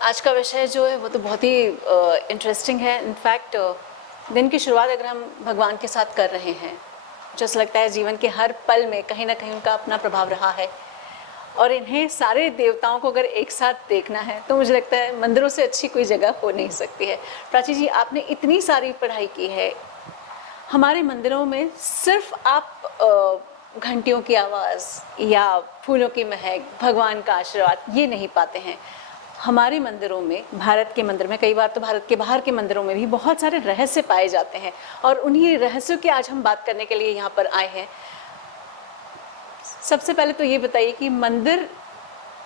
आज का विषय जो है वो तो बहुत ही इंटरेस्टिंग है। इनफैक्ट दिन की शुरुआत अगर हम भगवान के साथ कर रहे हैं, जैसा लगता है जीवन के हर पल में कहीं ना कहीं उनका अपना प्रभाव रहा है, और इन्हें सारे देवताओं को अगर एक साथ देखना है तो मुझे लगता है मंदिरों से अच्छी कोई जगह हो नहीं सकती है। प्राची जी, आपने इतनी सारी पढ़ाई की है, हमारे मंदिरों में सिर्फ आप घंटियों की आवाज़ या फूलों की महक, भगवान का आशीर्वाद ये नहीं पाते हैं। हमारे मंदिरों में, भारत के मंदिर में, कई बार तो भारत के बाहर के मंदिरों में भी बहुत सारे रहस्य पाए जाते हैं, और उन्हीं रहस्यों की आज हम बात करने के लिए यहाँ पर आए हैं। सबसे पहले तो ये बताइए कि मंदिर,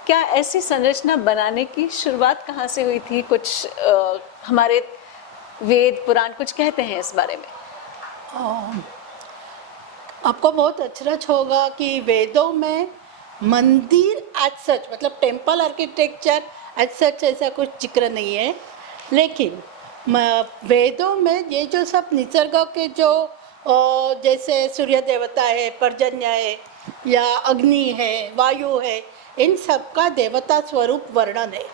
क्या ऐसी संरचना बनाने की शुरुआत कहाँ से हुई थी? कुछ हमारे वेद पुराण कुछ कहते हैं इस बारे में? आपको बहुत अचरज होगा कि वेदों में मंदिर एज सच, मतलब टेम्पल आर्किटेक्चर एज सच ऐसा कुछ जिक्र नहीं है, लेकिन वेदों में ये जो सब निसर्ग के जो जैसे सूर्य देवता है, पर्जन्य है, या अग्नि है, वायु है, इन सब का देवता स्वरूप वर्णन है।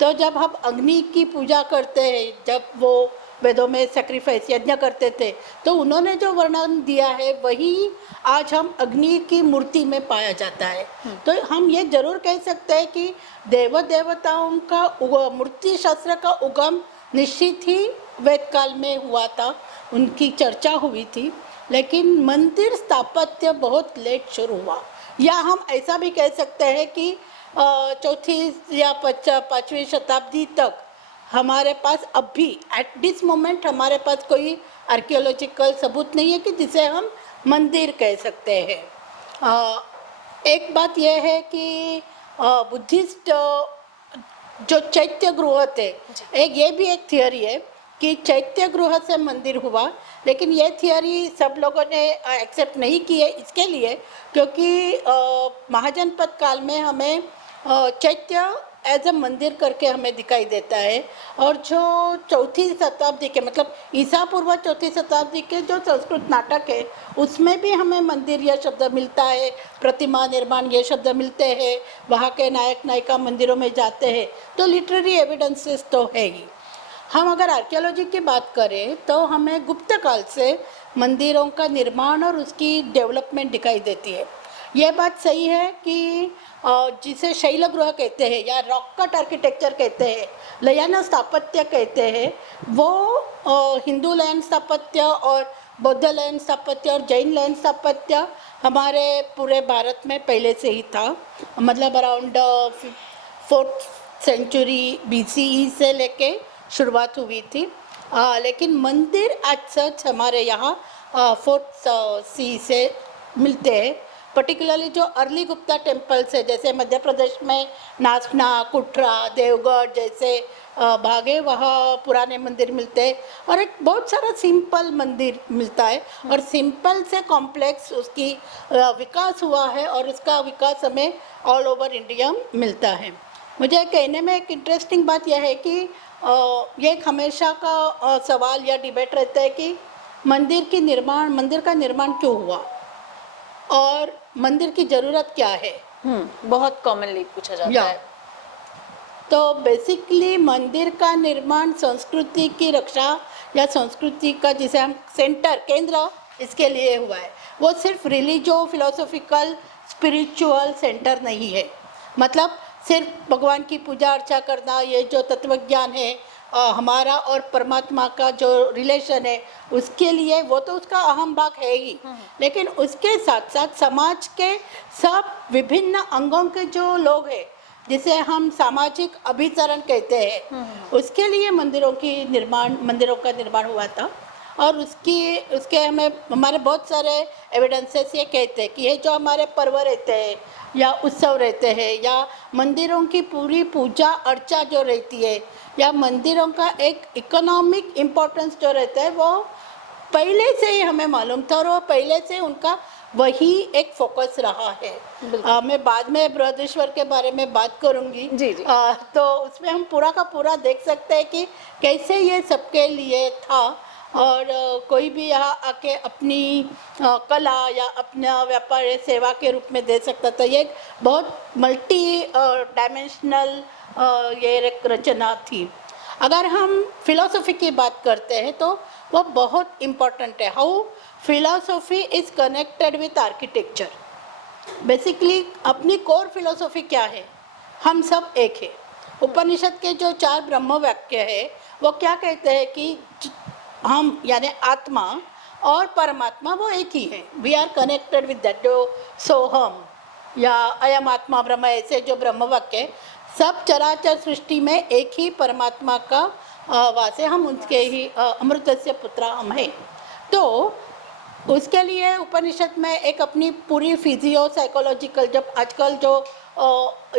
तो जब हम अग्नि की पूजा करते हैं, जब वो वेदों में सेक्रीफाइस यज्ञ करते थे, तो उन्होंने जो वर्णन दिया है वही आज हम अग्नि की मूर्ति में पाया जाता है। तो हम ये जरूर कह सकते हैं कि देव देवताओं का मूर्ति शास्त्र का उगम निश्चित ही वेद काल में हुआ था, उनकी चर्चा हुई थी, लेकिन मंदिर स्थापत्य बहुत लेट शुरू हुआ। या हम ऐसा भी कह सकते हैं कि चौथी या पाँचवीं शताब्दी तक हमारे पास अभी एट दिस मोमेंट हमारे पास कोई आर्कियोलॉजिकल सबूत नहीं है कि जिसे हम मंदिर कह सकते हैं। एक बात यह है कि बुद्धिस्ट जो चैत्य गृह थे, ये भी एक थियोरी है कि चैत्य गृह से मंदिर हुआ, लेकिन ये थियोरी सब लोगों ने एक्सेप्ट नहीं की है, इसके लिए क्योंकि महाजनपद काल में हमें चैत्य एज अ मंदिर करके हमें दिखाई देता है। और जो चौथी शताब्दी के, मतलब ईसा पूर्व चौथी शताब्दी के जो संस्कृत नाटक है, उसमें भी हमें मंदिर यह शब्द मिलता है, प्रतिमा निर्माण ये शब्द मिलते हैं, वहाँ के नायक नायिका मंदिरों में जाते हैं, तो लिटरेरी एविडेंसेस तो है ही। हम अगर आर्कियोलॉजी की बात करें तो हमें गुप्त काल से मंदिरों का निर्माण और उसकी डेवलपमेंट दिखाई देती है। यह बात सही है कि जिसे शैलगृह कहते हैं या रॉक कट आर्किटेक्चर कहते हैं, लयान स्थापत्य कहते हैं, वो हिंदू लयन स्थापत्य और बौद्ध लयन स्थापत्य और जैन लयन स्थापत्य हमारे पूरे भारत में पहले से ही था। मतलब अराउंड 4th सेंचुरी BCE से लेके शुरुआत हुई थी, लेकिन मंदिर एज सच हमारे यहाँ 4th CE से मिलते हैं। पर्टिकुलरली जो अर्ली गुप्ता टेम्पल्स है, जैसे मध्य प्रदेश में नासना, कुट्रा, देवगढ़ जैसे भाग है, वहाँ पुराने मंदिर मिलते हैं, और एक बहुत सारा सिंपल मंदिर मिलता है, और सिंपल से कॉम्प्लेक्स उसकी विकास हुआ है, और उसका विकास हमें ऑल ओवर इंडिया मिलता है। मुझे कहने में एक इंटरेस्टिंग बात यह है कि ये एक हमेशा का सवाल या डिबेट रहता है कि मंदिर का निर्माण क्यों हुआ और मंदिर की ज़रूरत क्या है। बहुत कॉमनली पूछा जाता है। तो बेसिकली मंदिर का निर्माण संस्कृति की रक्षा या संस्कृति का, जिसे हम सेंटर, केंद्र इसके लिए हुआ है। वो सिर्फ रिलीजियो फिलोसॉफिकल स्पिरिचुअल सेंटर नहीं है। मतलब सिर्फ भगवान की पूजा अर्चा करना, ये जो तत्वज्ञान है हमारा और परमात्मा का जो रिलेशन है, उसके लिए वो तो उसका अहम भाग है ही, लेकिन उसके साथ साथ समाज के सब विभिन्न अंगों के जो लोग हैं, जिसे हम सामाजिक अभिसरण कहते हैं, उसके लिए मंदिरों का निर्माण हुआ था। और उसके हमारे बहुत सारे एविडेंसेस ये कहते हैं कि ये जो हमारे पर्व रहते हैं या उत्सव रहते हैं या मंदिरों की पूरी पूजा अर्चा जो रहती है या मंदिरों का एक इकोनॉमिक इम्पोर्टेंस जो रहता है, वो पहले से ही हमें मालूम था, और वो पहले से उनका वही एक फोकस रहा है। मैं बाद में बृहदेश्वर के बारे में बात करूंगी जी। तो उसमें हम पूरा का पूरा देख सकते हैं कि कैसे ये सबके लिए था, और कोई भी यहाँ आके अपनी कला या अपना व्यापार सेवा के रूप में दे सकता था। ये एक बहुत मल्टी डायमेंशनल ये एक रचना थी। अगर हम फिलोसफी की बात करते हैं तो वो बहुत इम्पोर्टेंट है, how philosophy is connected with architecture. Basically अपनी कोर फिलोसफी क्या है, हम सब एक है। उपनिषद के जो 4 ब्रह्म वाक्य है वो क्या कहते हैं कि हम यानी आत्मा और परमात्मा वो एक ही है, we are connected with that. जो सोहम या अयम आत्मा ब्रह्म, ऐसे जो ब्रह्म वाक्य सब चराचर सृष्टि में एक ही परमात्मा का वास है, हम उनके ही अमृतस्य पुत्र हम हैं। तो उसके लिए उपनिषद में एक अपनी पूरी फिजियो साइकोलॉजिकल, जब आजकल जो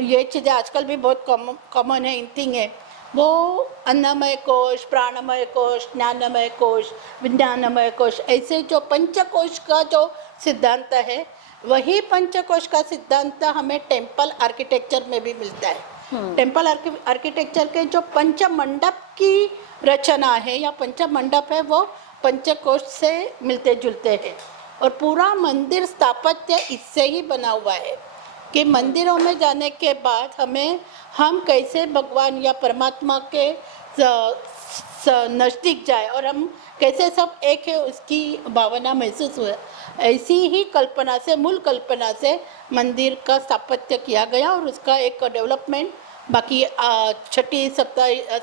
ये चीज़ें आजकल भी बहुत कॉमन है, इन थिंग है, वो अन्नमय कोश, प्राणमय कोश, ज्ञानमय कोश, विज्ञानमय कोश, ऐसे जो पंचकोश का जो सिद्धांत है, वही पंचकोश का सिद्धांत हमें टेम्पल आर्किटेक्चर में भी मिलता है। टेम्पल आर्किटेक्चर के जो पंचमंडप की रचना है या पंचमंडप है, वो पंचकोश से मिलते जुलते हैं। और पूरा मंदिर स्थापत्य इससे ही बना हुआ है कि मंदिरों में जाने के बाद हम कैसे भगवान या परमात्मा के नज़दीक जाए और हम कैसे सब एक है, उसकी भावना महसूस हुआ। ऐसी ही कल्पना से, मूल कल्पना से मंदिर का स्थापत्य किया गया और उसका एक डेवलपमेंट बाकी छठी सप्ताह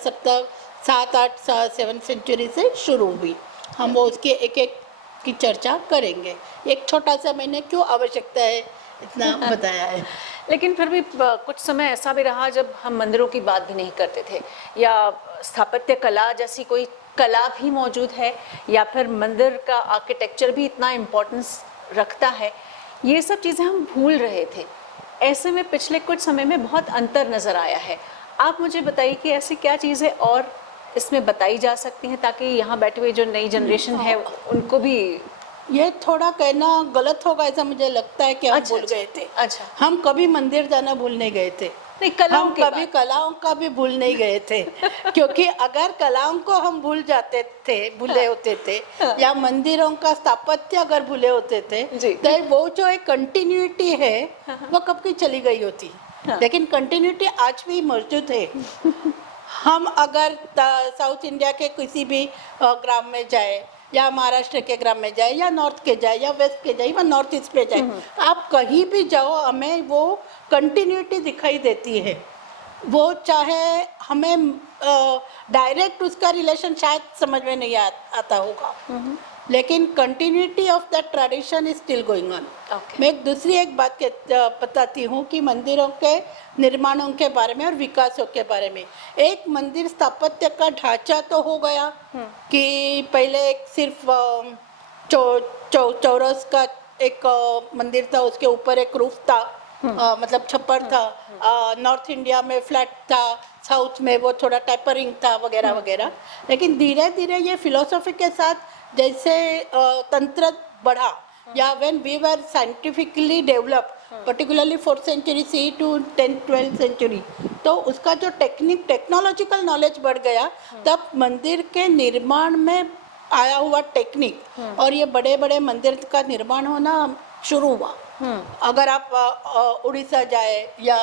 7-8 7 सेंचुरी से शुरू हुई। हम वो उसके एक एक की चर्चा करेंगे। एक छोटा सा मैंने क्यों आवश्यकता है इतना बताया है। लेकिन फिर भी कुछ समय ऐसा भी रहा जब हम मंदिरों की बात भी नहीं करते थे, या स्थापत्य कला जैसी कोई कला भी मौजूद है, या फिर मंदिर का आर्किटेक्चर भी इतना इम्पोर्टेंस रखता है, ये सब चीज़ें हम भूल रहे थे। ऐसे में पिछले कुछ समय में बहुत अंतर नज़र आया है। आप मुझे बताइए कि ऐसी क्या चीज़ें और इसमें बताई जा सकती हैं ताकि यहाँ बैठे हुए जो नई जनरेशन है उनको भी। ये थोड़ा कहना गलत होगा ऐसा मुझे लगता है कि हम भूल गए थे। अच्छा, हम कभी मंदिर जाना भूल नहीं गए थे। नहीं, कलाओं हम की कभी कलाओं का भी भूल नहीं गए थे क्योंकि अगर कलाओं को हम भूले होते थे या मंदिरों का स्थापत्य अगर भूले होते थे तो वो जो एक कंटिन्यूटी है वो कब की चली गई होती। लेकिन कंटिन्यूटी आज भी मौजूद है। हम अगर साउथ इंडिया के किसी भी ग्राम में जाए या महाराष्ट्र के ग्राम में जाए या नॉर्थ के जाए या वेस्ट के जाए या नॉर्थ ईस्ट पे जाए, आप कहीं भी जाओ हमें वो कंटिन्यूटी दिखाई देती है। वो चाहे हमें डायरेक्ट उसका रिलेशन शायद समझ में नहीं आता होगा, लेकिन continuity of the tradition is still going on. मैं एक बात बताती हूँ कि मंदिरों के निर्माणों के बारे में और विकासों के बारे में। एक मंदिर स्थापत्य का ढांचा तो हो गया कि पहले एक सिर्फ चौरस का एक मंदिर था, उसके ऊपर एक रूफ था, मतलब छप्पर था। नॉर्थ इंडिया में फ्लैट था, साउथ में वो थोड़ा टेपरिंग था वगैरह वगैरह। लेकिन धीरे धीरे ये फिलोसफी के साथ जैसे तंत्र बढ़ा या when we were scientifically develop particularly 4th century CE to 10th 12th century, तो उसका जो टेक्नोलॉजिकल नॉलेज बढ़ गया, तब मंदिर के निर्माण में आया हुआ टेक्निक और ये बड़े बड़े मंदिर का निर्माण होना शुरू हुआ। अगर आप उड़ीसा जाए या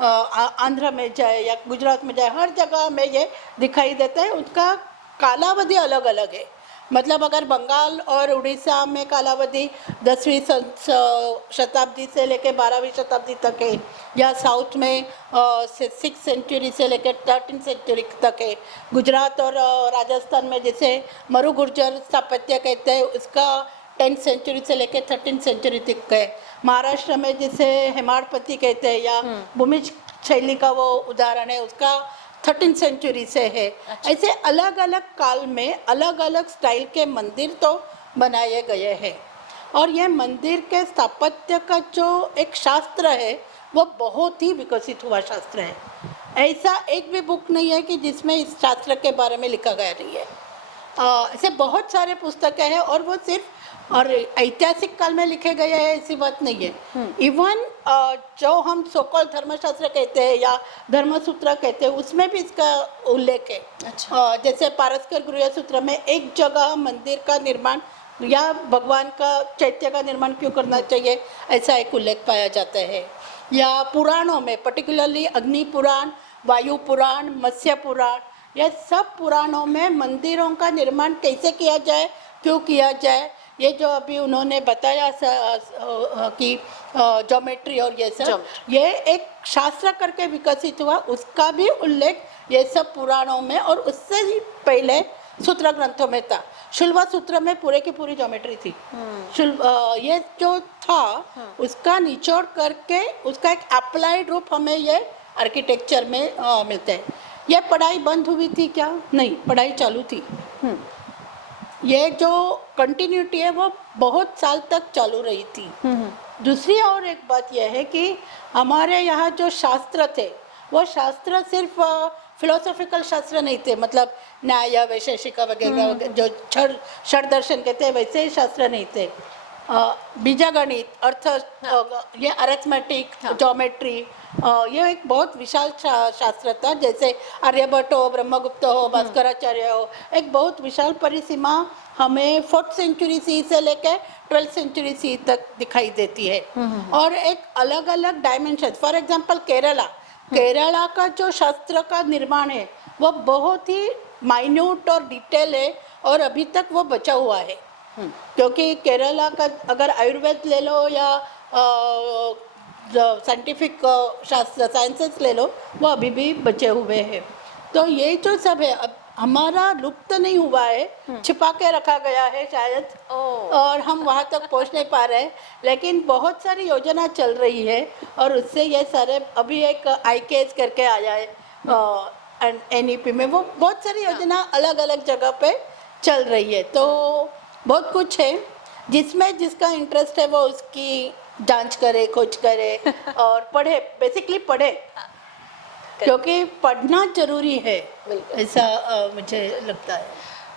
आंध्र में जाए या गुजरात में जाए, हर जगह में ये दिखाई देता है। उसका कालावधि अलग अलग है। मतलब अगर बंगाल और उड़ीसा में कालावधि 10वीं शताब्दी से लेकर 12वीं शताब्दी तक है, या साउथ में 6th सेंचुरी से लेकर 13th सेंचुरी तक है। गुजरात और राजस्थान में जैसे मरु गुर्जर स्थापत्य कहते हैं, उसका 10th सेंचुरी से लेकर 13th सेंचुरी तक है। महाराष्ट्र में जैसे हेमाडपति कहते हैं या भूमिज शैली का वो उदाहरण है, उसका 13th सेंचुरी से है। अच्छा। ऐसे अलग अलग काल में अलग अलग स्टाइल के मंदिर तो बनाए गए हैं और ये मंदिर के स्थापत्य का जो एक शास्त्र है वो बहुत ही विकसित हुआ शास्त्र है। ऐसा एक भी बुक नहीं है कि जिसमें इस शास्त्र के बारे में लिखा गया नहीं है। ऐसे बहुत सारे पुस्तकें हैं और वो सिर्फ और ऐतिहासिक काल में लिखे गए हैं ऐसी बात नहीं है। इवन जो हम सोकल धर्मशास्त्र कहते हैं या धर्मसूत्र कहते हैं, उसमें भी इसका उल्लेख है। अच्छा। जैसे पारस्कर गृह सूत्र में एक जगह मंदिर का निर्माण या भगवान का चैत्य का निर्माण क्यों करना चाहिए, ऐसा एक उल्लेख पाया जाता है। या पुराणों में पर्टिकुलरली अग्नि पुराण, वायु पुराण, मत्स्य पुराण, ये सब पुराणों में मंदिरों का निर्माण कैसे किया जाए, क्यों किया जाए, ये जो अभी उन्होंने बताया कि ज्योमेट्री और ये सब, ये एक शास्त्र करके विकसित हुआ, उसका भी उल्लेख ये सब पुराणों में और उससे ही पहले सूत्र ग्रंथों में था। शुल्वा सूत्र में पूरे की पूरी ज्योमेट्री थी। ये जो था उसका निचोड़ करके उसका एक अप्लाइड रूप हमें ये आर्किटेक्चर में मिलता है। ये पढ़ाई बंद हुई थी क्या? नहीं, पढ़ाई चालू थी। ये जो कंटिन्यूटी है वो बहुत साल तक चालू रही थी। दूसरी और एक बात यह है कि हमारे यहाँ जो शास्त्र थे वो शास्त्र सिर्फ फिलोसॉफिकल शास्त्र नहीं थे, मतलब न्याय, वैशेषिक वगैरह जो षड दर्शन कहते हैं वैसे ही शास्त्र नहीं थे। बीजागणित, अर्थ, ये अरिथमेटिक, ज्योमेट्री, ये एक बहुत विशाल शास्त्र था। जैसे आर्यभट्ट हो, ब्रह्मगुप्त हो, भास्कराचार्य हो, एक बहुत विशाल परिसीमा हमें 4th सेंचुरी सी से लेकर 12th सेंचुरी सी तक दिखाई देती है। और एक अलग अलग डायमेंशन, फॉर एग्जांपल केरला का जो शास्त्र का निर्माण है वो बहुत ही माइन्यूट और डिटेल है और अभी तक वो बचा हुआ है। क्योंकि केरला का अगर आयुर्वेद ले लो या साइंटिफिक शास्त्र साइंसेस ले लो, वो अभी भी बचे हुए हैं। तो ये जो सब है अब हमारा लुप्त नहीं हुआ है, छिपा के रखा गया है शायद, और हम वहाँ तक पहुँच नहीं पा रहे, लेकिन बहुत सारी योजना चल रही है और उससे ये सारे, अभी एक IKS करके आया है NEP में, वो बहुत सारी योजना अलग अलग जगह पे चल रही है। तो बहुत कुछ है, जिसमें जिसका इंटरेस्ट है वो उसकी जांच करे, खोज करे और पढ़े, बेसिकली पढ़े, क्योंकि पढ़ना जरूरी है, ऐसा मुझे लगता है।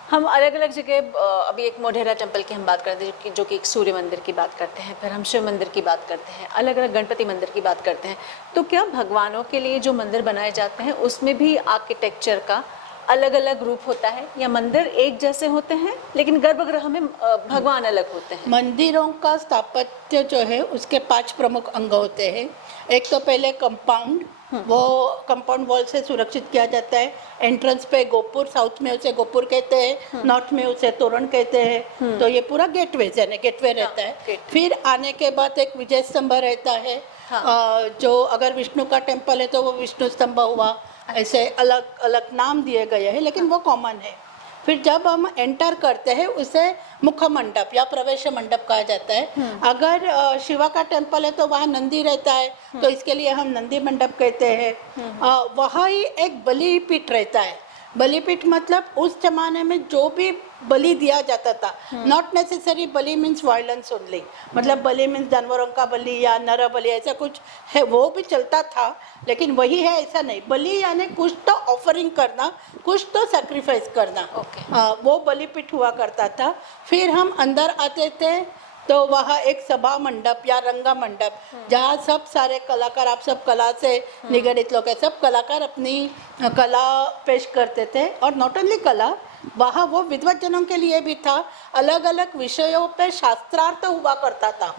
हम अलग अलग जगह अभी एक मोढेरा टेम्पल की हम बात करते हैं जो कि एक सूर्य मंदिर की बात करते हैं, फिर हम शिव मंदिर की बात करते हैं, अलग अलग गणपति मंदिर की बात करते हैं। तो क्या भगवानों के लिए जो मंदिर बनाए जाते हैं उसमें भी आर्किटेक्चर का अलग अलग रूप होता है, या मंदिर एक जैसे होते हैं लेकिन गर्भगृह में भगवान अलग होते हैं? मंदिरों का स्थापत्य जो है उसके 5 प्रमुख अंग होते हैं। एक तो पहले कंपाउंड, वो कंपाउंड वॉल से सुरक्षित किया जाता है। एंट्रेंस पे गोपुर, साउथ में उसे गोपुर कहते हैं, नॉर्थ में उसे तोरण कहते हैं। तो ये पूरा गेटवे रहता है। फिर आने के बाद एक विजय स्तंभ रहता है। जो अगर विष्णु का टेम्पल है तो वो विष्णु स्तंभ हुआ, ऐसे अलग अलग नाम दिए गए हैं, लेकिन वो कॉमन है। फिर जब हम एंटर करते हैं उसे मुख मंडप या प्रवेश मंडप कहा जाता है। अगर शिवा का टेम्पल है तो वहाँ नंदी रहता है, तो इसके लिए हम नंदी मंडप कहते हैं। वहाँ ही एक बलिपीठ रहता है। बलिपीठ मतलब उस जमाने में जो भी बलि दिया जाता था, not necessary Bali means violence only, मतलब बलि मीन्स जानवरों का बलि या नर बलि, ऐसा कुछ है, वो भी चलता था, लेकिन वही है ऐसा नहीं। बलि यानी कुछ तो ऑफरिंग करना, कुछ तो सैक्रिफाइस करना। वो बलिपीठ हुआ करता था। फिर हम अंदर आते थे तो वहाँ एक सभा मंडप या रंगा मंडप, जहाँ सब सारे कलाकार, आप सब कला से निगडित लोग हैं, सब कलाकार अपनी कला पेश करते थे। और नॉट ओनली कला, वहाँ वो विद्वज्जनों के लिए भी था, अलग अलग विषयों पे शास्त्रार्थ हुआ करता था।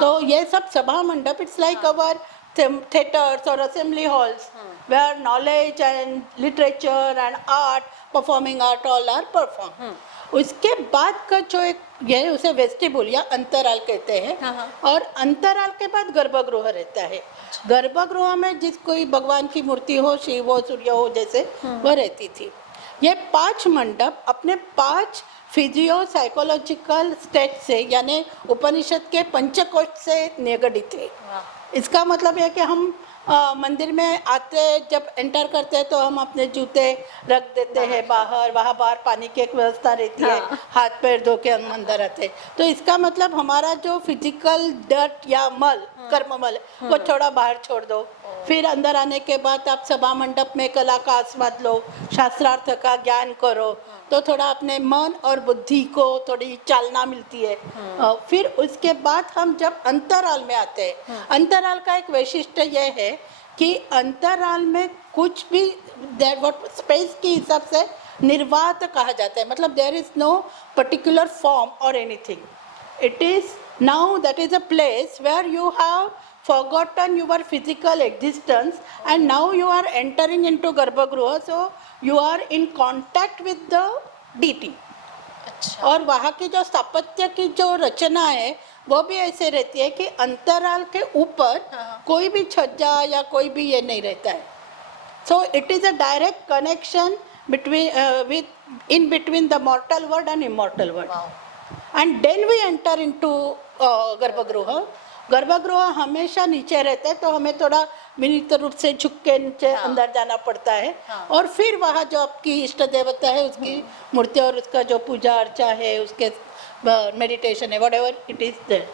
तो ये सब सभा मंडप, it's like our theaters or assembly halls where knowledge and literature and art, performing art, all are performed. उसके बाद का जो एक ये उसे वेस्टिबुल या अंतराल कहते हैं। और अंतराल के बाद गर्भगृह रहता है। गर्भगृह में जिस कोई भगवान की मूर्ति हो, शिव हो, सूर्य हो, जैसे वह रहती थी। ये 5 मंडप अपने 5 फिजियो साइकोलॉजिकल स्टेट से, यानी उपनिषद के पंचकोश से निगडित है। इसका मतलब है कि हम मंदिर में आते, जब एंटर करते हैं तो हम अपने जूते रख देते हैं बाहर, वहाँ बाहर पानी की एक व्यवस्था रहती है, हाथ पैर धो के हम अंदर आते हैं। तो इसका मतलब हमारा जो फिजिकल डर्ट या मल, कर्ममल, वो थोड़ा बाहर छोड़ दो। फिर अंदर आने के बाद आप सभा मंडप में कला का आस्वाद लो, शास्त्रार्थ का ज्ञान करो, तो थोड़ा अपने मन और बुद्धि को थोड़ी चालना मिलती है। फिर उसके बाद हम जब अंतराल में आते हैं, अंतराल का एक वैशिष्ट्य यह है कि अंतराल में कुछ भी स्पेस के हिसाब से निर्वात कहा जाता है, मतलब there is no particular form और anything. It is now that is a place where you have forgotten your physical existence and now you are entering into Garbhagruha, so you are in contact with the deity. अच्छा, और वहाँ की जो स्थापत्य की जो रचना है वो भी ऐसे रहती है कि अंतराल के ऊपर हाँ। कोई भी छज्जा या कोई भी ये नहीं रहता है. So it is a direct connection in between the mortal world and immortal world. Wow, And then we enter into गर्भगृह. गर्भगृह हमेशा नीचे रहता है तो हमें थोड़ा विनीत रूप से झुक के नीचे हाँ. अंदर जाना पड़ता है. हाँ. और फिर वहाँ जो आपकी इष्ट देवता है उसकी मूर्ति और उसका जो पूजा अर्चा है, उसके मेडिटेशन है, whatever it is there.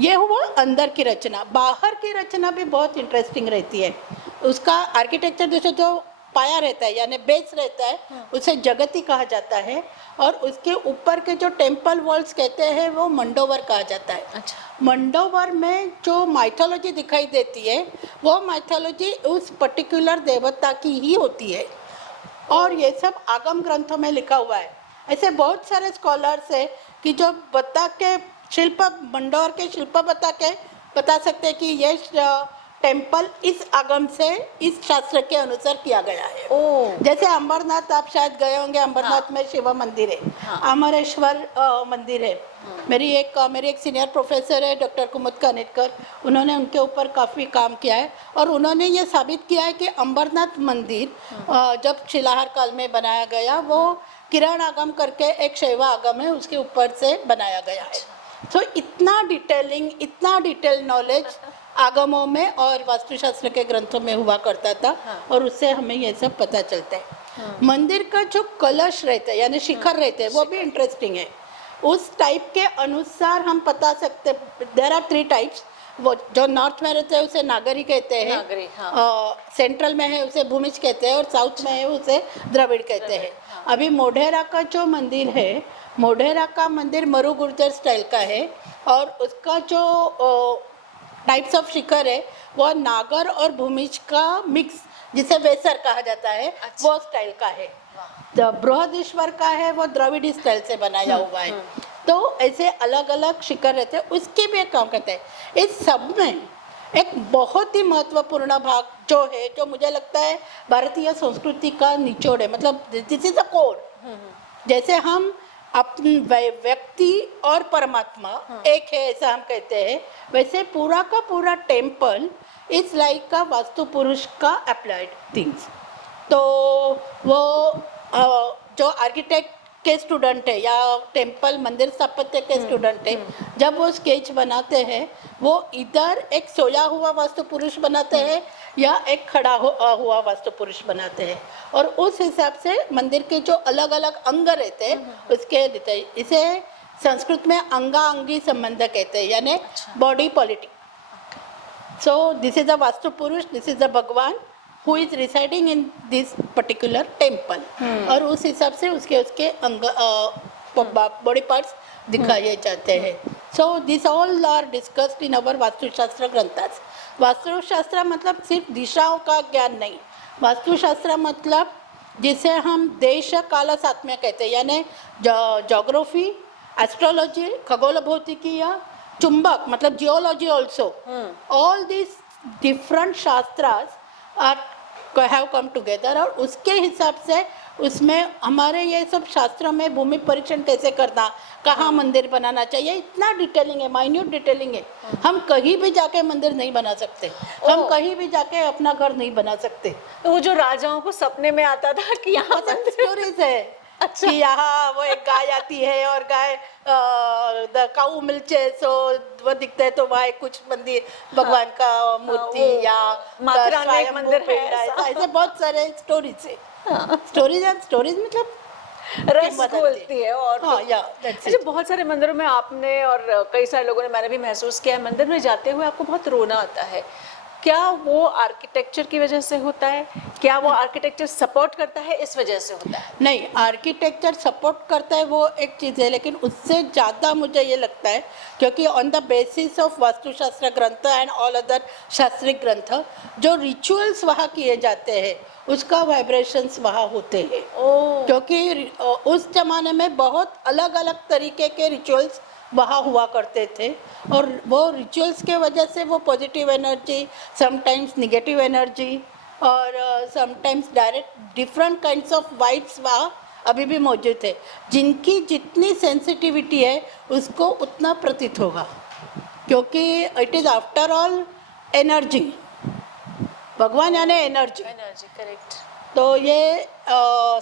ये हुआ अंदर की रचना. बाहर की रचना भी बहुत इंटरेस्टिंग रहती है. उसका आर्किटेक्चर जैसे जो पाया रहता है यानी बेस रहता है उसे जगती कहा जाता है और उसके ऊपर के जो टेम्पल वॉल्स कहते हैं वो मंडोवर कहा जाता है. अच्छा, मंडोवर में जो माइथोलॉजी दिखाई देती है वो माइथोलॉजी उस पर्टिकुलर देवता की ही होती है और ये सब आगम ग्रंथों में लिखा हुआ है. ऐसे बहुत सारे स्कॉलर्स है कि जो बता के शिल्प मंडोवर के शिल्प बता सकते हैं कि ये टेम्पल इस आगम से इस शास्त्र के अनुसार किया गया है. ओ, जैसे अंबरनाथ आप शायद गए होंगे. अंबरनाथ हाँ. में शिव मंदिर है. हाँ. अमरेश्वर मंदिर है. मेरी एक सीनियर प्रोफेसर है डॉक्टर कुमुद कानिटकर. उन्होंने उनके ऊपर काफ़ी काम किया है और उन्होंने ये साबित किया है कि अंबरनाथ मंदिर जब शिलाहार काल में बनाया गया वो किरण आगम करके एक शैव आगम है उसके ऊपर से बनाया गया है. तो इतना डिटेल नॉलेज आगमों में और वास्तुशास्त्र के ग्रंथों में हुआ करता था. हाँ. और उससे हमें ये सब पता चलता है. मंदिर का जो कलश रहता है यानी शिखर रहते हैं वो भी इंटरेस्टिंग है. उस टाइप के अनुसार हम बता सकते. There are 3 types. वो जो नॉर्थ में रहते हैं उसे नागरी कहते हैं. नागरी, हाँ. सेंट्रल में है उसे भूमिज कहते हैं और साउथ में है उसे द्रविड़ कहते हैं. हाँ. अभी मोढेरा का जो मंदिर है, मोढेरा का मंदिर मरु गुर्जर स्टाइल का है और उसका जो टाइप्स ऑफ शिखर है वो नागर और भूमिज का मिक्स जिसे वेसर कहा जाता है. अच्छा. वो स्टाइल का है. बृहदीश्वर का है वो द्रविड़ी स्टाइल से बनाया हुआ है. तो ऐसे अलग अलग शिखर रहते हैं. उसके भी एक काम करते हैं. इस सब में एक बहुत ही महत्वपूर्ण भाग जो है जो मुझे लगता है भारतीय संस्कृति का निचोड़ है. मतलब दिस इज द कोर. जैसे हम अपने व्यक्ति और परमात्मा एक है ऐसा हम कहते हैं वैसे पूरा का पूरा टेम्पल इज लाइक का वास्तु पुरुष का अप्लाइड थिंग्स. तो वो जो आर्किटेक्ट के स्टूडेंट है या टेम्पल मंदिर स्थापत्य के स्टूडेंट है जब वो स्केच बनाते हैं वो इधर एक सोया हुआ वास्तु पुरुष बनाते हैं या एक खड़ा हुआ वास्तु पुरुष बनाते हैं और उस हिसाब से मंदिर के जो अलग अलग अंग रहते हैं उसके देते हैं. इसे संस्कृत में अंगाअंगी संबंध कहते हैं यानी body politic. So this is a vastu पुरुष, दिस इज अ भगवान who is residing in this particular temple. और उस हिसाब से उसके अंग बॉडी पार्ट्स दिखाए जाते हैं. So this all are discussed in our Vastushastra ग्रंथास. वास्तुशास्त्र मतलब सिर्फ दिशाओं का ज्ञान नहीं. वास्तुशास्त्र मतलब जिसे हम देश काल सात्म्य कहते हैं यानी ज्योग्राफी, एस्ट्रोलॉजी, खगोल भौतिकी या चुंबक मतलब geology also. All this different शास्त्रास आर हैव कम टुगेदर और उसके हिसाब से उसमें हमारे ये सब शास्त्रों में भूमि परीक्षण कैसे करना, कहाँ मंदिर बनाना चाहिए, इतना डिटेलिंग है, माइन्यूट डिटेलिंग है. हम कहीं भी जाके मंदिर नहीं बना सकते. हम कहीं भी जाके अपना घर नहीं बना सकते. तो वो जो राजाओं को सपने में आता था कि यहाँ मतलब स्टोरीज है. अच्छा. कि यहाँ वो एक गाय आती है और गाय द काऊ मिल्चे सो वो दिखता है तो वहाँ कुछ मंदिर भगवान का मूर्ति वो या माता रानी का एक स्वयंभू मंदिर है पिंड ऐसा. ऐसे बहुत सारे स्टोरीज है. स्टोरीज मतलब रस घोलती है. और हाँ या अच्छा, बहुत सारे मंदिरों में आपने और कई सारे लोगों ने मैंने भी महसूस किया है मंदिर में जाते हुए आपको बहुत रोना आता है. क्या वो आर्किटेक्चर की वजह से होता है? क्या वो आर्किटेक्चर सपोर्ट करता है इस वजह से होता है? नहीं, आर्किटेक्चर सपोर्ट करता है वो एक चीज़ है लेकिन उससे ज़्यादा मुझे ये लगता है क्योंकि ऑन द बेसिस ऑफ वास्तुशास्त्र ग्रंथ एंड ऑल अदर शास्त्रिक ग्रंथ जो रिचुअल्स वहाँ किए जाते हैं उसका वाइब्रेशंस वहाँ होते हैं. क्योंकि उस जमाने में बहुत अलग अलग तरीके के रिचुअल्स वहाँ हुआ करते थे, और वो रिचुअल्स के वजह से वो positive energy, sometimes negative energy और sometimes direct different kinds of vibes वहाँ अभी भी मौजूद है। जिनकी जितनी सेंसिटिविटी है उसको उतना प्रतीत होगा, क्योंकि it is after all energy, भगवान यानी एनर्जी। Energy, correct. तो ये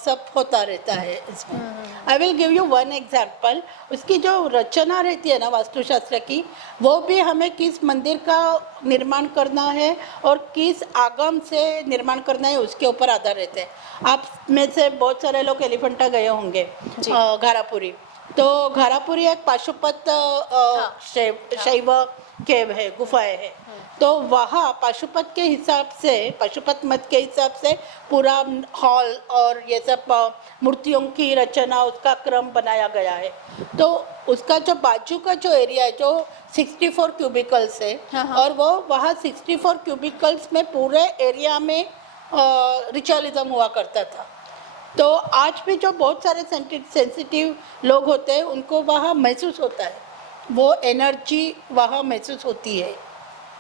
सब होता रहता है इसमें। I will give you one example. उसकी जो रचना रहती है ना वास्तुशास्त्र की, वो भी हमें किस मंदिर का निर्माण करना है और किस आगम से निर्माण करना है उसके ऊपर आधार रहते हैं। आप में से बहुत सारे लोग एलिफेंटा गए होंगे, घारापुरी। तो घारापुरी एक पाशुपत शैव केव है, गुफाएं है। तो वहाँ पाशुपत के हिसाब से, पाशुपत मत के हिसाब से पूरा हॉल और ये सब मूर्तियों की रचना, उसका क्रम बनाया गया है। तो उसका जो बाजू का जो एरिया है जो 64 क्यूबिकल्स है, और वो वहाँ 64 क्यूबिकल्स में पूरे एरिया में रिचुअलिज्म हुआ करता था। तो आज भी जो बहुत सारे सेंसिटिव लोग होते हैं उनको वहाँ महसूस होता है, वो एनर्जी वहाँ महसूस होती है।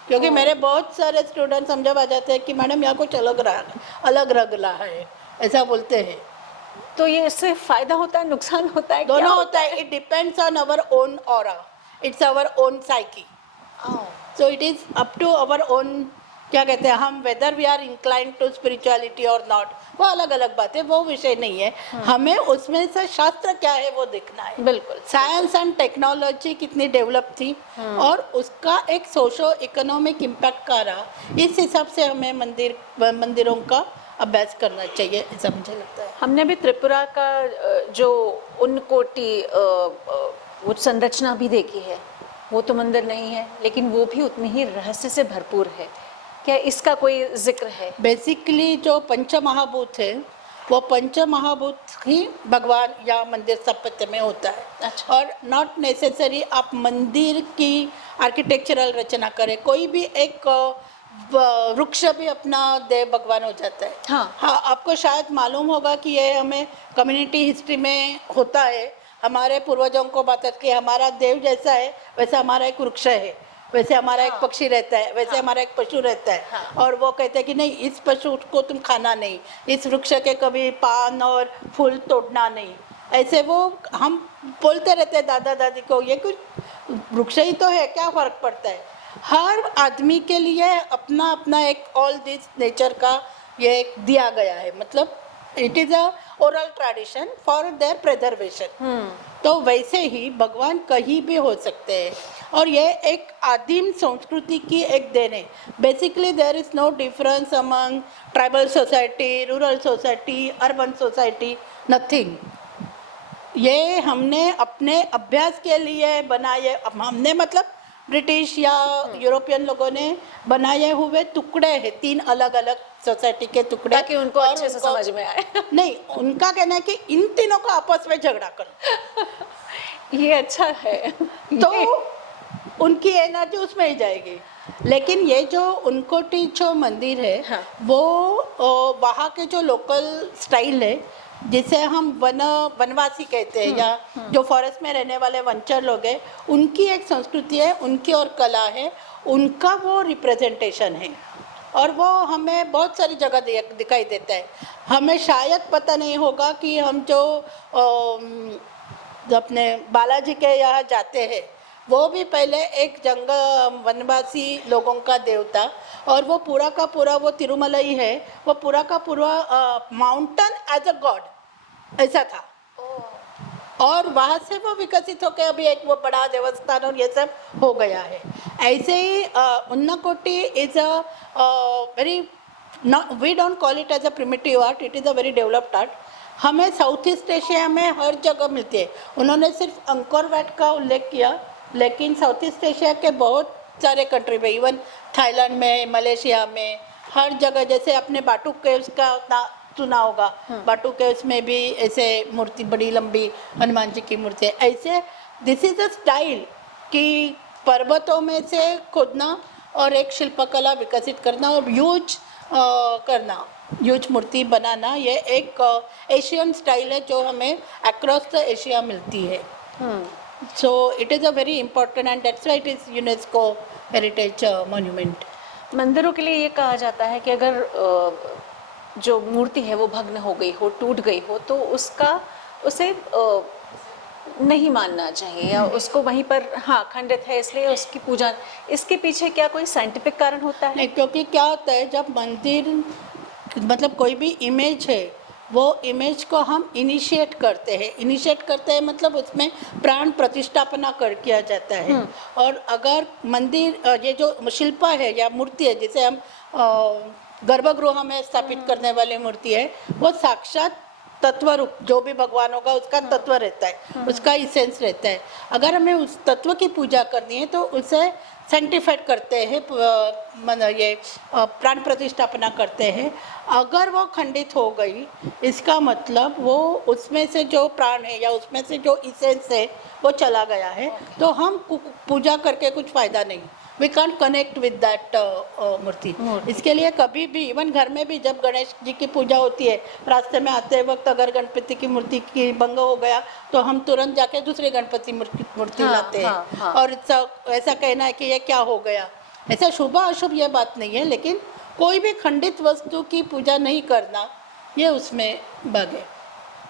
क्योंकि मेरे बहुत सारे स्टूडेंट समझा आ जाते हैं कि मैडम यहाँ कुछ अलग लग रहा है, ऐसा बोलते हैं। तो ये इससे फायदा होता है, नुकसान होता है, दोनों होता है। It depends on our own aura, it's our own psyche. So it is up to our own, क्या कहते हैं हम, whether we are inclined to spirituality और नॉट, वो अलग अलग बात है, वो विषय नहीं है। हमें उसमें से शास्त्र क्या है वो देखना है। बिल्कुल। साइंस एंड टेक्नोलॉजी कितनी डेवलप थी और उसका एक सोशो इकोनॉमिक इम्पैक्ट का रहा, इस हिसाब से हमें मंदिरों का अभ्यास करना चाहिए, ऐसा मुझे लगता है। हमने भी त्रिपुरा का जो उनकोटी वो संरचना भी देखी है। वो तो मंदिर नहीं है, लेकिन वो भी उतनी ही रहस्य से भरपूर है। क्या इसका कोई जिक्र है? बेसिकली जो पंच महाभूत है, वो पंच महाभूत ही भगवान या मंदिर स्थापत्य में होता है। अच्छा। और नॉट नेसेसरी आप मंदिर की आर्किटेक्चरल रचना करें, कोई भी एक वृक्ष भी अपना देव भगवान हो जाता है। हाँ, आपको शायद मालूम होगा कि ये हमें कम्युनिटी हिस्ट्री में होता है। हमारे पूर्वजों को बात कि हमारा देव जैसा है वैसा हमारा एक वृक्ष है, वैसे हमारा एक पक्षी रहता है, वैसे हमारा एक पशु रहता है। और वो कहते हैं कि नहीं, इस पशु को तुम खाना नहीं, इस वृक्ष के कभी पान और फूल तोड़ना नहीं, ऐसे वो हम बोलते रहते हैं दादा दादी को। ये कुछ वृक्ष ही तो है, क्या फर्क पड़ता है। हर आदमी के लिए अपना अपना एक ऑल दिस नेचर का ये दिया गया है, मतलब it is a oral tradition for their preservation. तो वैसे ही भगवान कहीं भी हो सकते हैं, और ये एक आदिम संस्कृति की एक देन है। Basically there is no difference among tribal society, rural society, urban society, nothing. ये हमने अपने अभ्यास के लिए बनाए, हमने मतलब ब्रिटिश या यूरोपियन लोगों ने बनाए हुए टुकड़े हैं, 3 अलग अलग सोसाइटी के टुकड़े, ताकि उनको अच्छे से समझ में आए। नहीं, उनका कहना है कि इन तीनों को आपस में झगड़ा करो। ये अच्छा है। तो उनकी एनर्जी उसमें ही जाएगी। लेकिन ये जो उनकोटी जो मंदिर है, वो वहाँ के जो लोकल स्टाइल है, जिसे हम वनवासी कहते हैं, या जो फॉरेस्ट में रहने वाले वनचर लोग हैं, उनकी एक संस्कृति है, उनकी और कला है, उनका वो रिप्रेजेंटेशन है। और वो हमें बहुत सारी जगह दिखाई देता है। हमें शायद पता नहीं होगा कि हम जो अपने बालाजी के यहाँ जाते हैं, वो भी पहले एक जंगल वनवासी लोगों का देवता, और वो पूरा का पूरा वो तिरुमलाई है, वो पूरा का पूरा माउंटेन एज अ गॉड ऐसा था। और वहाँ से वो विकसित होकर अभी एक वो बड़ा देवस्थान और ये सब हो गया है। ऐसे ही Unakoti is a very, we don't call it as a primitive art, it is a very developed art. हमें साउथ ईस्ट एशिया में हर जगह मिलती है। उन्होंने सिर्फ अंकोर वैट का उल्लेख किया, लेकिन साउथ ईस्ट एशिया के बहुत सारे कंट्री में, इवन थाईलैंड में, मलेशिया में, हर जगह, जैसे अपने बाटू केव्स का सुना होगा, बाटू केव्स में भी ऐसे मूर्ति, बड़ी लंबी हनुमान जी की मूर्ति है। ऐसे दिस इज अ स्टाइल कि पर्वतों में से खोदना और एक शिल्पकला विकसित करना और यूज करना, यूज मूर्ति बनाना, ये एक एशियन स्टाइल है जो हमें अक्रॉस द एशिया मिलती है। So it is a very important, and that's why it is UNESCO heritage monument. मंदिरों के लिए ये कहा जाता है कि अगर जो मूर्ति है वो भग्न हो गई हो, टूट गई हो, तो उसे नहीं मानना चाहिए या उसको वहीं पर, हाँ, खंडित है इसलिए उसकी पूजा। इसके पीछे क्या कोई साइंटिफिक कारण होता है? नहीं, क्योंकि क्या होता है, जब मंदिर मतलब कोई भी इमेज है, वो इमेज को हम इनिशिएट करते हैं मतलब उसमें प्राण प्रतिष्ठापना कर किया जाता है। और अगर मंदिर ये जो शिल्प है या मूर्ति है, जिसे हम गर्भगृह में स्थापित करने वाली मूर्ति है, वो साक्षात तत्व रूप जो भी भगवान होगा उसका तत्व रहता है, उसका इसेंस रहता है। अगर हमें उस तत्व की पूजा करनी है तो उसे सेंटिफाइड करते हैं, ये प्राण प्रतिष्ठापना करते हैं। अगर वो खंडित हो गई, इसका मतलब वो उसमें से जो प्राण है या उसमें से जो इसेंस है वो चला गया है, तो हम पूजा करके कुछ फ़ायदा नहीं। We can't connect with that murti. इसके लिए कभी भी, इवन घर में भी, जब गणेश जी की पूजा होती है, रास्ते में आते वक्त अगर गणपति की मूर्ति की भंग हो गया तो हम तुरंत जाके दूसरे गणपति मूर्ति लाते हैं। और ऐसा कहना है कि ये क्या हो गया, ऐसा शुभ अशुभ ये बात नहीं है, लेकिन कोई भी खंडित वस्तु की पूजा नहीं करना, ये उसमें भाग है।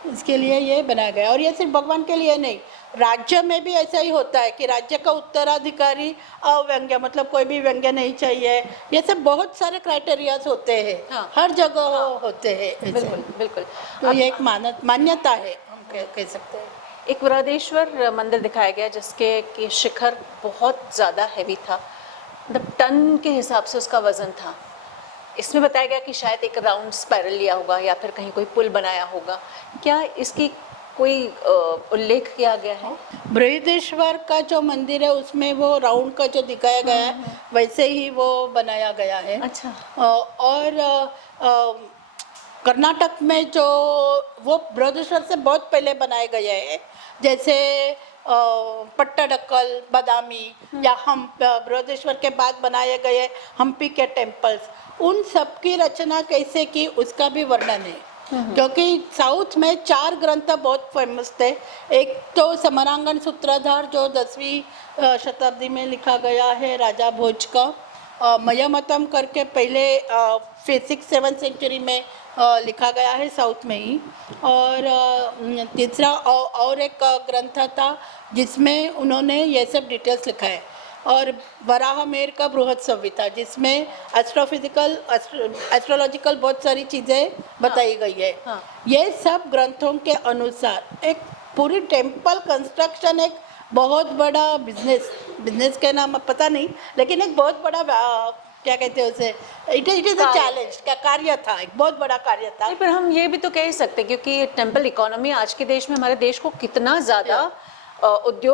इसके लिए ये बनाया गया। और ये सिर्फ भगवान के लिए नहीं, राज्य में भी ऐसा ही होता है कि राज्य का उत्तराधिकारी अव्यंग्य, मतलब कोई भी व्यंग्य नहीं चाहिए। ये सब बहुत सारे क्राइटेरियाज होते हैं, हाँ, हर जगह होते हैं ऐसे। बिल्कुल बिल्कुल। तो ये एक मान्यता है, हम कह सकते हैं। एक बृहदेश्वर मंदिर दिखाया गया जिसके कि शिखर बहुत ज़्यादा हैवी था, मतलब टन के हिसाब से उसका वजन था। इसमें बताया गया कि शायद एक राउंड स्पाइरल लिया होगा या फिर कहीं कोई पुल बनाया होगा। क्या इसकी कोई उल्लेख किया गया है? बृहदेश्वर का जो मंदिर है उसमें वो राउंड का जो दिखाया गया है वैसे ही वो बनाया गया है। अच्छा। और कर्नाटक में जो वो बृहदेश्वर से बहुत पहले बनाए गए हैं, जैसे पट्टाडकल, बादामी या हम बृहदेश्वर के बाद बनाए गए हम्पी के टेम्पल्स, उन सब की रचना कैसे की उसका भी वर्णन है। क्योंकि साउथ में 4 ग्रंथ बहुत फेमस थे। एक तो समरांगन सूत्रधार जो 10वीं शताब्दी में लिखा गया है राजा भोज का, मयमतम करके पहले 6th-7th सेंचुरी में लिखा गया है साउथ में ही। और तीसरा और एक ग्रंथ था जिसमें उन्होंने ये सब डिटेल्स लिखा है। और वराहमेर का बृहद संहिता जिसमें एस्ट्रोलॉजिकल बहुत सारी चीज़ें बताई गई है। हाँ। ये सब ग्रंथों के अनुसार एक पूरी टेम्पल कंस्ट्रक्शन एक बहुत बड़ा बिजनेस के नाम पता नहीं, लेकिन एक बहुत बड़ा क्या कहते हैं उसे, इट इज अ चैलेंज का कार्य था, एक बहुत बड़ा कार्य था। पर हम ये भी तो कह सकते हैं क्योंकि टेम्पल इकोनॉमी आज के देश में, हमारे देश को कितना ज़्यादा उद्योग